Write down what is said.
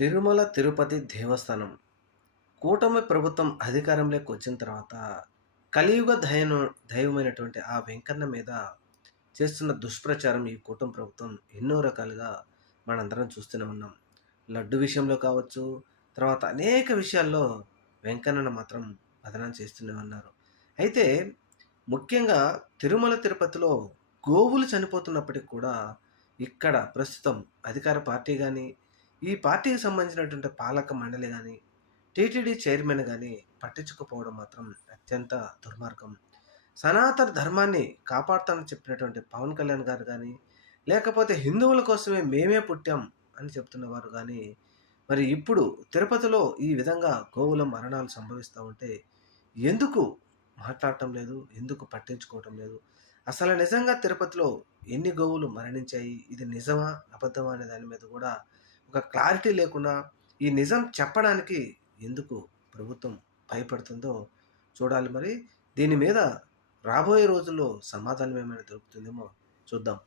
తిరుమల తిరుపతి దేవస్థానం కూటమి ప్రభుత్వం అధికారంలోకి వచ్చిన తర్వాత కలియుగ దైవమైనటువంటి ఆ వెంకన్న మీద చేస్తున్న దుష్ప్రచారం ఈ కూటమి ప్రభుత్వం ఎన్నో రకాలుగా మనందరం చూస్తూనే ఉన్నాం. లడ్డు విషయంలో కావచ్చు, తర్వాత అనేక విషయాల్లో వెంకన్నను మాత్రం బదనాం చేస్తూనే ఉన్నారు. అయితే ముఖ్యంగా తిరుమల తిరుపతిలో గోవులు చనిపోతున్నప్పటికి కూడా ఇక్కడ ప్రస్తుతం అధికార పార్టీ గాని, ఈ పార్టీకి సంబంధించినటువంటి పాలక మండలి గాని, టీటీడీ చైర్మన్ గాని పట్టించుకోకపోవడం మాత్రం అత్యంత దుర్మార్గం. సనాతన ధర్మాన్ని కాపాడుతానని చెప్పినటువంటి పవన్ కళ్యాణ్ గారు గాని, లేకపోతే హిందువుల కోసమే మేమే పుట్టాం అని చెప్తున్నవారు గాని, మరి ఇప్పుడు తిరుపతిలో ఈ విధంగా గోవుల మరణాలు సంభవిస్తా ఉంటే ఎందుకు మాట్లాడటం లేదు? ఎందుకు పట్టించుకోవటం లేదు? అసలు నిజంగా తిరుపతిలో ఎన్ని గోవులు మరణించాయి? ఇది నిజమా? అబద్ధమా? అనే దాని మీద కూడా ఒక క్లారిటీ లేకుండా ఈ నిజం చెప్పడానికి ఎందుకు ప్రభుత్వం భయపడుతుందో చూడాలి మరి. దీని మీద రాబోయే రోజుల్లో సమాధానం ఏమైనా దొరుకుతుందేమో చూద్దాం.